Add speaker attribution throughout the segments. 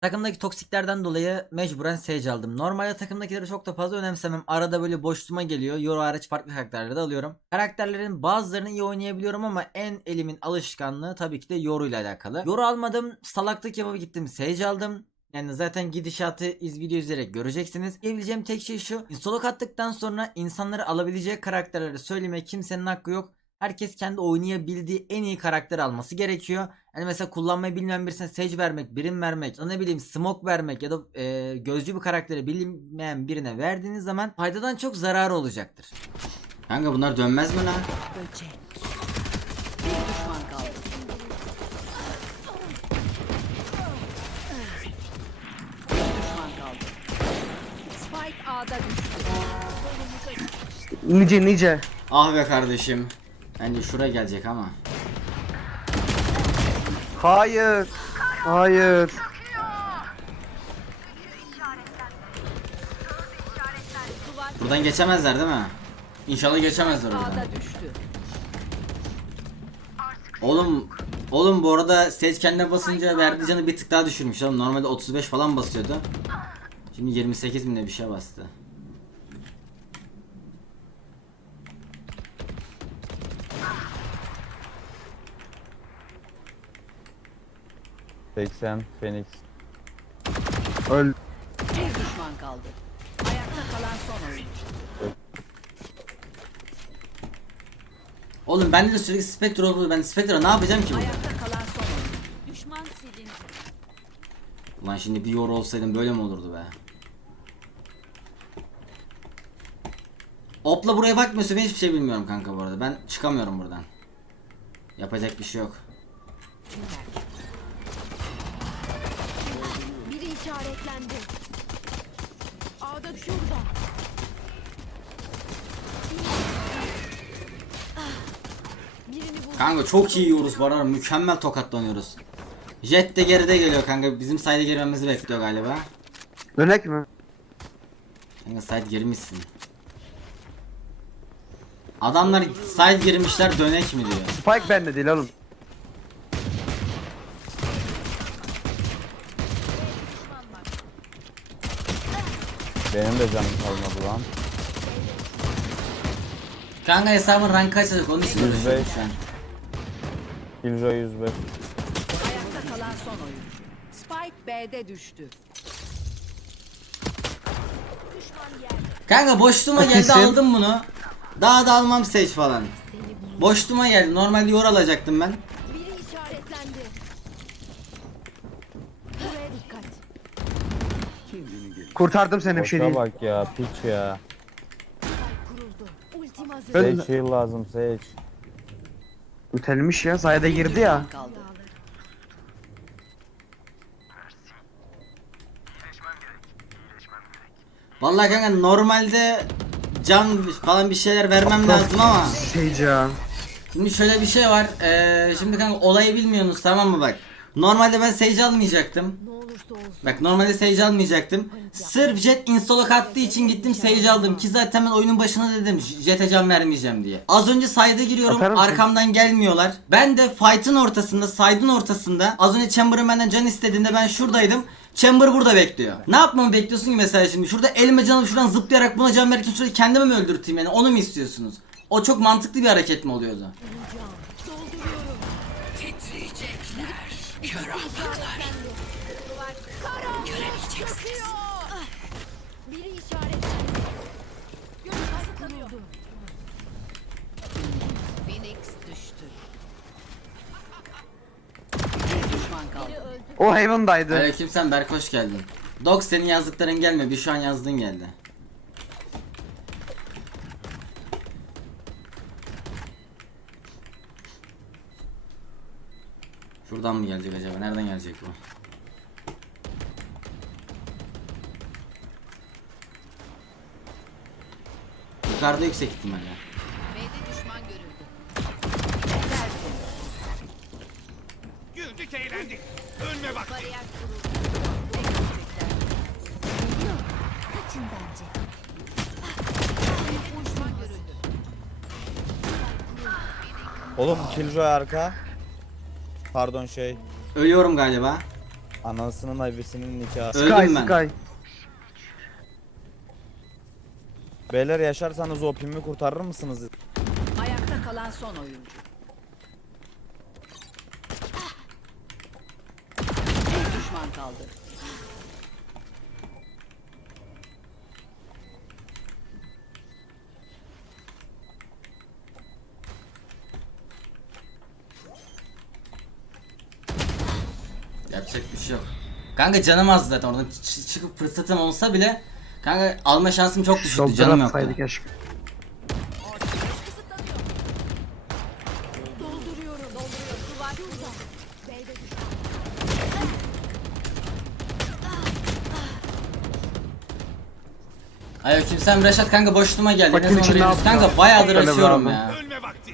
Speaker 1: Takımdaki toksiklerden dolayı mecburen Sage aldım. Normalde takımdakileri çok da fazla önemsemem. Arada böyle boşluğuma geliyor. Yoru hariç farklı karakterleri de alıyorum. Karakterlerin bazılarını iyi oynayabiliyorum ama en elimin alışkanlığı tabii ki de Yoru ile alakalı. Yoru almadım. Salaklık yapıp gittim Sage aldım. Yani zaten gidişatı iz video izleyerek göreceksiniz. Diyebileceğim tek şey şu. Installok attıktan sonra insanları alabileceği karakterleri söylemeye kimsenin hakkı yok. Herkes kendi oynayabildiği en iyi karakteri alması gerekiyor. Hani mesela kullanmayı bilmeyen birisine Sage vermek, birim vermek, ne bileyim smoke vermek ya da e, gözcü bir karakteri bilinmeyen birine verdiğiniz zaman faydadan çok zararı olacaktır. Kanka bunlar dönmez mi lan?
Speaker 2: Böcek. Bir düşman kaldı. Bir düşman kaldı. Spike A'da düştü.
Speaker 3: Nice nice.
Speaker 1: Ah be kardeşim. Bence şuraya gelecek ama.
Speaker 3: Hayır. Hayır.
Speaker 1: Buradan geçemezler değil mi? İnşallah geçemezler oradan. Oğlum Oğlum bu arada Sage kendine basınca verdiği canı bir tık daha düşürmüş oğlum. Normalde 35 falan basıyordu. Şimdi 28 binde bir şey bastı.
Speaker 4: ...80 Phoenix.
Speaker 3: Öl.
Speaker 2: Bir düşman kaldı. Ayakta kalan son oyuncu.
Speaker 1: Oğlum bende de sürekli Spectre oldu. Ben Spectre'a ne yapacağım ki burada?
Speaker 2: Ayakta kalan son oyuncu.
Speaker 5: Düşman silindi.
Speaker 1: Ulan şimdi bir yoru olsaydım böyle mi olurdu be? Opla buraya bakmıyorsa ben hiçbir şey bilmiyorum kanka bu arada. Ben çıkamıyorum buradan. Yapacak bir şey yok.
Speaker 5: Biri işaretlendi. A'da şurada. Birini vur.
Speaker 1: Kanka çok iyi yiyoruz bu arada. Mükemmel tokatlanıyoruz. Jet de geride geliyor kanka. Bizim sayda girmemizi bekliyor galiba.
Speaker 3: Dönek mi?
Speaker 1: Kanka side girmişsin. Adamlar side girmişler dönek mi diyor.
Speaker 3: Spike bende değil oğlum.
Speaker 4: Benim de canım kalmadı lan.
Speaker 1: Kanka hesabın rank kaç olacak onu istiyoruz
Speaker 4: 105.
Speaker 1: şu an.
Speaker 4: Killjoy 105.
Speaker 2: Ayakta kalan son oyuncu. Spike B'de düştü.
Speaker 1: Kanka boşluğuma geldi
Speaker 3: Kesin.
Speaker 1: aldım bunu. Daha da almam Sage falan. Boşluğuma geldi. Normalde yor alacaktım ben.
Speaker 5: Biri işaretlendi. Buraya dikkat.
Speaker 3: Kurtardım seni bir şey
Speaker 4: Boşa
Speaker 3: değil.
Speaker 4: bak ya piç ya.
Speaker 3: Ben-
Speaker 4: Sage heal lazım Sage.
Speaker 3: Ütelmiş ya. Sayda girdi ya.
Speaker 2: Kaldı.
Speaker 1: Vallahi kanka normalde can falan bir şeyler vermem lazım ama
Speaker 3: Sage ya.
Speaker 1: şimdi şöyle bir şey var. Ee, şimdi kanka olayı bilmiyorsunuz tamam mı bak. Normalde ben Sage almayacaktım.
Speaker 5: Ne olursa olsun.
Speaker 1: Bak normalde Sage almayacaktım. Sırf Jet installok attığı için gittim Sage aldım ki zaten ben oyunun başına dedim Jet'e can vermeyeceğim diye. Az önce side'a giriyorum
Speaker 3: Atar mısın?
Speaker 1: arkamdan gelmiyorlar. Ben de fight'ın ortasında side'ın ortasında az önce Chamber'ın benden can istediğinde ben şuradaydım. Chamber burada bekliyor. Ne yapmamı bekliyorsun ki mesela şimdi? Şurada elime canım şuradan zıplayarak buna can verirken şurada kendimi mi öldürteyim yani? Onu mu istiyorsunuz? O çok mantıklı bir hareket mi oluyordu?
Speaker 5: Titriyecekler. Biri işaretlendi. Görüş kısıtlanıyor.
Speaker 2: Phoenix düştü. Bir düşman kaldı.
Speaker 3: O Heaven'daydı.
Speaker 1: Aleykümselam Berk hoş geldin. Dog senin yazdıkların gelmiyor. Bir şu an yazdığın geldi. Şuradan mı gelecek acaba? Nereden gelecek bu? Yukarıda yüksek ihtimalle.
Speaker 2: B'de düşman görüldü.
Speaker 6: Güldük eğlendik. Ölme bak.
Speaker 2: Bariyer kuruldu. Ne görecekler?
Speaker 5: Kaçın bence.
Speaker 2: B'de düşman görüldü.
Speaker 4: Oğlum Killjoy arka. Pardon şey.
Speaker 1: Ölüyorum galiba.
Speaker 4: Anasının ayvesinin nikahı.
Speaker 1: Öldüm
Speaker 3: Sky
Speaker 1: ben.
Speaker 3: Sky.
Speaker 4: Beyler yaşarsanız o pimi kurtarır mısınız?
Speaker 2: Ayakta kalan son oyuncu. Bir düşman kaldı.
Speaker 1: Yapacak bir şey yok. Kanka canım az zaten oradan ç- çıkıp fırsatım olsa bile Kanka alma şansım çok düşüktü canım
Speaker 3: Shoulder
Speaker 1: yoktu.
Speaker 3: atsaydı keşke.
Speaker 5: Dolduruyorum. Dolduruyorum. Duvar burada.
Speaker 1: Sen Reşat kanka boşluğuma geldi. Ne zaman
Speaker 3: içinde
Speaker 1: arıyorsun?
Speaker 3: ne yapıyor?
Speaker 1: Kanka bayağıdır
Speaker 3: Şöyle
Speaker 1: açıyorum ya.
Speaker 6: Ölme vakti.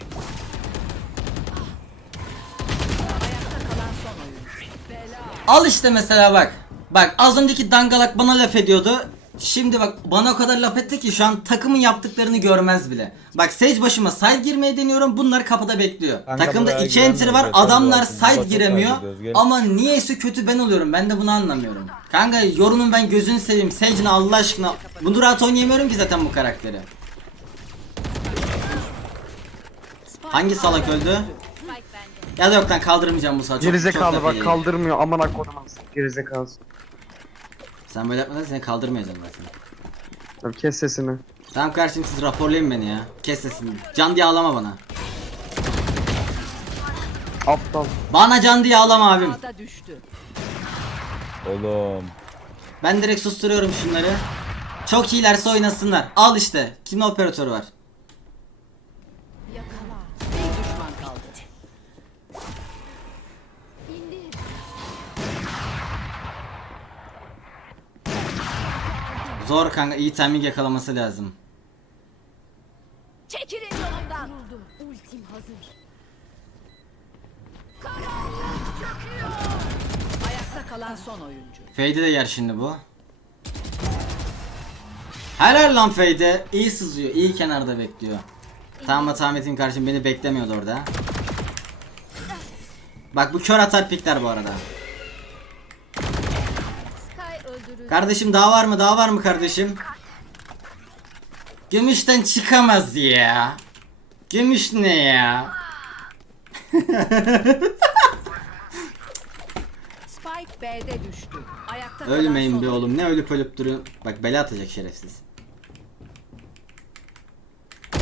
Speaker 2: Ayakta kalan son oyuncu. Bela.
Speaker 1: Al işte mesela bak. Bak az önceki dangalak bana laf ediyordu. Şimdi bak bana o kadar laf etti ki şu an takımın yaptıklarını görmez bile. Bak Sage başıma side girmeye deniyorum bunlar kapıda bekliyor.
Speaker 4: Kanka
Speaker 1: Takımda
Speaker 4: buraya
Speaker 1: iki enter var adamlar side giremiyor.
Speaker 4: Çok gel.
Speaker 1: Ama niyeyse kötü ben oluyorum ben de bunu anlamıyorum. Kanka yorunun ben gözünü seveyim Sage'ini Allah aşkına. Bunu rahat oynayamıyorum ki zaten bu karakteri. Hangi salak öldü? Ya da yok lan kaldırmayacağım bu saat. Çok- çok
Speaker 3: Gerizekalı
Speaker 1: laf
Speaker 3: bak
Speaker 1: ediyor.
Speaker 3: kaldırmıyor aman akkodum Gerizekalı.
Speaker 1: Sen böyle yapmadan seni kaldırmayacağım zaten.
Speaker 3: Tabii kes sesini.
Speaker 1: Tamam kardeşim siz raporlayın beni ya. Kes sesini. Can diye ağlama bana.
Speaker 3: Aptal.
Speaker 1: Bana can diye ağlama abim.
Speaker 2: Düştü.
Speaker 4: Oğlum.
Speaker 1: Ben direkt susturuyorum şunları. Çok iyilerse oynasınlar. Al işte. Kimde operatör var?
Speaker 5: Yakala.
Speaker 2: Bir düşman kaldı.
Speaker 5: İndir.
Speaker 1: Zor kanka iyi timing yakalaması lazım.
Speaker 5: Çekilin yolumdan. Kuruldu. Ultim hazır.
Speaker 2: Ayakta kalan son oyuncu.
Speaker 1: Fade de yer şimdi bu. Helal lan Fade. İyi sızıyor. iyi kenarda bekliyor. Tamam tamam ettim kardeşim beni beklemiyordu orada. Bak bu kör atar pikler bu arada.
Speaker 5: Sky öldürür.
Speaker 1: Kardeşim daha var mı? Daha var mı kardeşim? Gümüşten çıkamaz ya. Gümüş ne ya?
Speaker 2: Spike B'de düştü. Ayakta
Speaker 1: Ölmeyin be oğlum. Ne ölüp ölüp duruyorsun? Bak bela atacak şerefsiz.
Speaker 2: Bir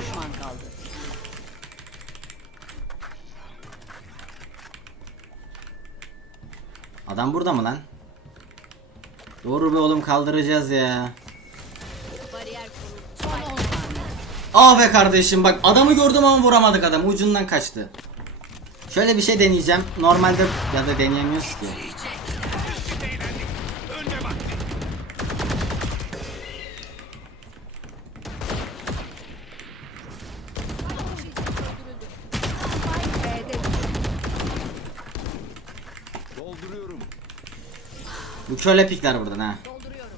Speaker 2: düşman kaldı.
Speaker 1: Adam burada mı lan? Doğru be oğlum kaldıracağız ya.
Speaker 5: Bariyer kuruldu.
Speaker 2: Son 10 saniye.
Speaker 1: Ah be kardeşim bak adamı gördüm ama vuramadık adam ucundan kaçtı. Şöyle bir şey deneyeceğim. Normalde ya da deneyemiyoruz ki.
Speaker 6: Ölme vakti.
Speaker 2: Spike B'de düştü.
Speaker 6: Dolduruyorum.
Speaker 1: Bu köle pikler buradan ha.
Speaker 5: Dolduruyorum.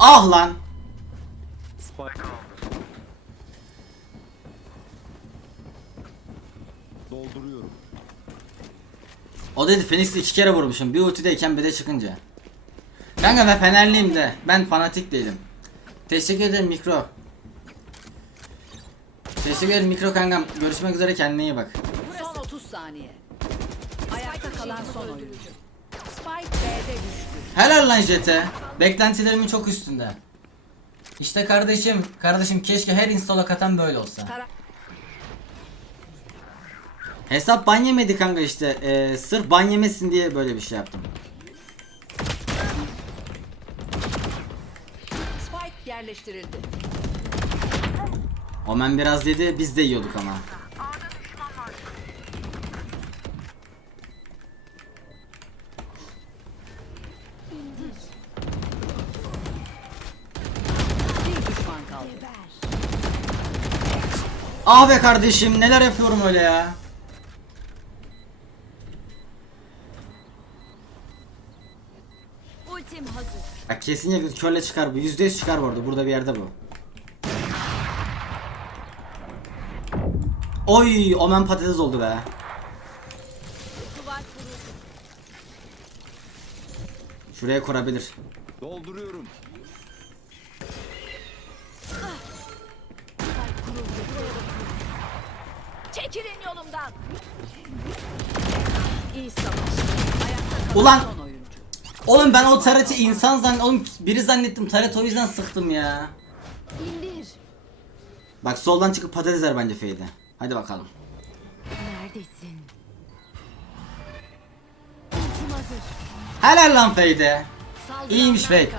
Speaker 1: Ah lan.
Speaker 6: Dolduruyorum.
Speaker 1: O dedi Phoenix'i iki kere vurmuşum. Bir ultideyken bir de çıkınca. Kanka ben Fenerliyim de. Ben fanatik değilim. Teşekkür ederim mikro. Teşekkür ederim mikro kankam. Görüşmek üzere kendine iyi bak.
Speaker 2: Son 30 saniye. Ayakta kalan son oyuncu. Spike B'de düştü.
Speaker 1: Helal lan Jet'e. Beklentilerimin çok üstünde. İşte kardeşim, kardeşim keşke her install'a katan böyle olsa. Hesap ban yemedi kanka işte. Ee, sırf ban yemesin diye böyle bir şey yaptım.
Speaker 2: Spike yerleştirildi.
Speaker 1: Omen biraz yedi, biz de yiyorduk ama.
Speaker 2: Bir düşman kaldı.
Speaker 1: Ah be kardeşim neler yapıyorum öyle ya.
Speaker 5: Ultim hazır.
Speaker 1: Bak kesin körle çıkar bu. Yüzde yüz çıkar bu arada. Burada bir yerde bu. Oy omen patates oldu be. Şuraya kurabilir.
Speaker 6: Dolduruyorum.
Speaker 5: Çekilin yolumdan.
Speaker 2: İyi savaş. Ayakta kalan
Speaker 7: Ulan!
Speaker 2: son oyuncu.
Speaker 7: Oğlum ben o tareti insan zannet... Oğlum biri zannettim taret o yüzden sıktım ya.
Speaker 5: İndir.
Speaker 1: Bak soldan çıkıp patates ver bence Feyde. Hadi bakalım.
Speaker 5: Neredesin? Ultim hazır.
Speaker 1: Helal lan Feyde.
Speaker 2: Saldıranlar
Speaker 1: İyiymiş
Speaker 2: kazandı.